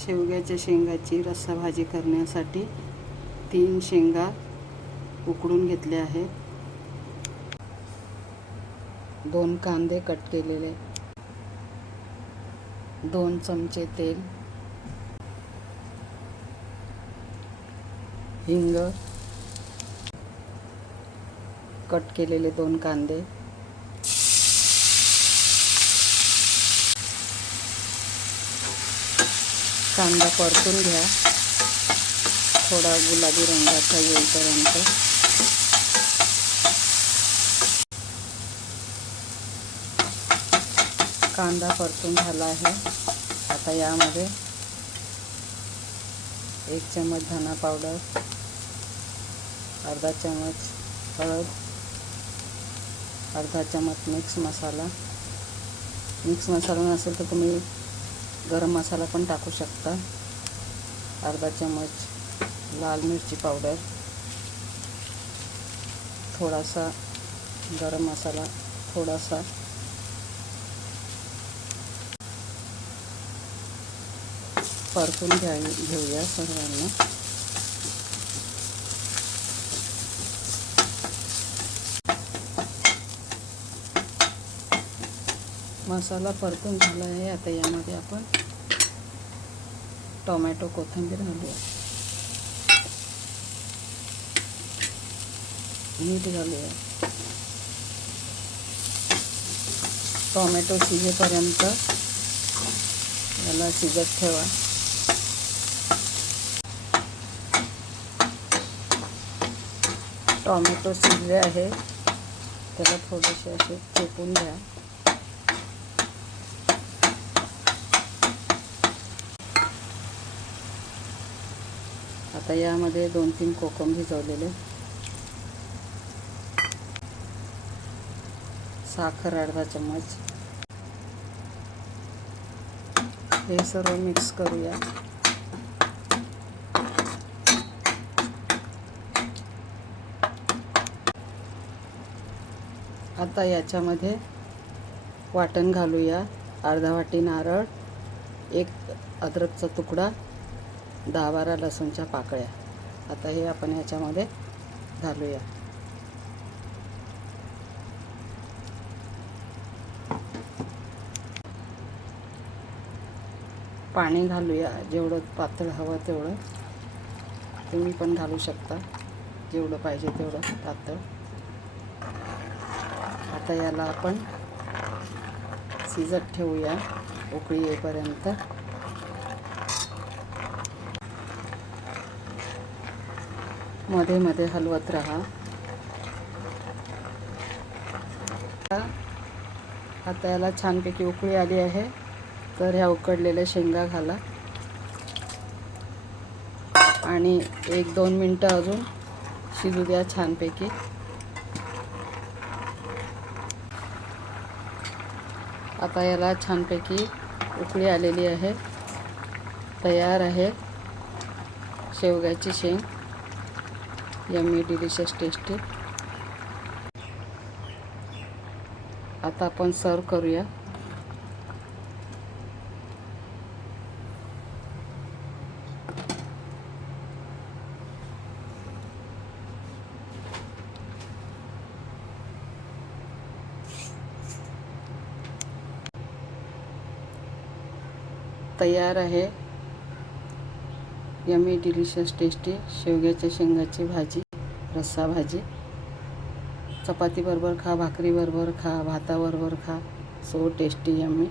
शेवग्याच्या शेंगाची रस्सा भाजी करण्यासाठी 3 शेंगा उकडून घेतल्या आहेत, 2 कांदे कट केलेले, 2 चमचे तेल, हिंग, कट केलेले 2 कांदे, कांदा परतून घ्या थोडा गुलाबी रंगाचा येईपर्यंत. कांदा परतून झाला आहे. आता यामध्ये 1 चमच धना पावडर, अर्धा चमच हळद, अर्धा चमच मिक्स मसाला. मिक्स मसाला नसेल तर तुम्ही गरम मसाला पण टाकू शकता. अर्धा चमच लाल मिरची पावडर, थोडासा गरम मसाला, थोडासा परतून घेऊया सर्वांना. मसाला परतून झाला आहे. आता यामध्ये आपण टोमॅटो, कोथिंबीर घालूया, मीठ घालूया. टोमॅटो शिजेपर्यंत याला शिजत ठेवा. टोमॅटो शिजले आहे, त्याला थोडेसे असे चेपून घ्या. आता यामध्ये 2-3 कोकम भिजवलेले, साखर अर्धा चमच, हे सर्व मिक्स करूया. आता याच्यामध्ये वाटण घालूया. अर्धा वाटी नारळ, 1 अद्रकचा तुकडा, 10-12 लसूणच्या पाकळ्या. आता हे आपण याच्यामध्ये घालूया. पाणी घालूया, जेवढं पातळ हवं तेवढं तुम्ही पण घालू शकता, जेवढं पाहिजे तेवढं पातळ. आता याला आपण शिजत ठेवूया उकळी येईपर्यंत. मध्ये मध्ये हलवत राहा. आता याला छानपैकी उकळी आली आहे, तर ह्या उकडलेल्या शेंगा घाला आणि 1-2 मिनटं अजून शिजू द्या छानपैकी. आता याला छानपैकी उकळी आलेली आहे. तयार आहे शेवग्याची शेंग, यम्मी डिलिशियस टेस्टी. आता आपण सर्व करूया. तयार आहे यम्मी डिलिशियस टेस्टी शेवग्याच्या शेंगाची भाजी, रस्सा भाजी. चपाती बरोबर खा, भाकरी बरोबर खा, भाताबरोबर खा. So tasty, yummy.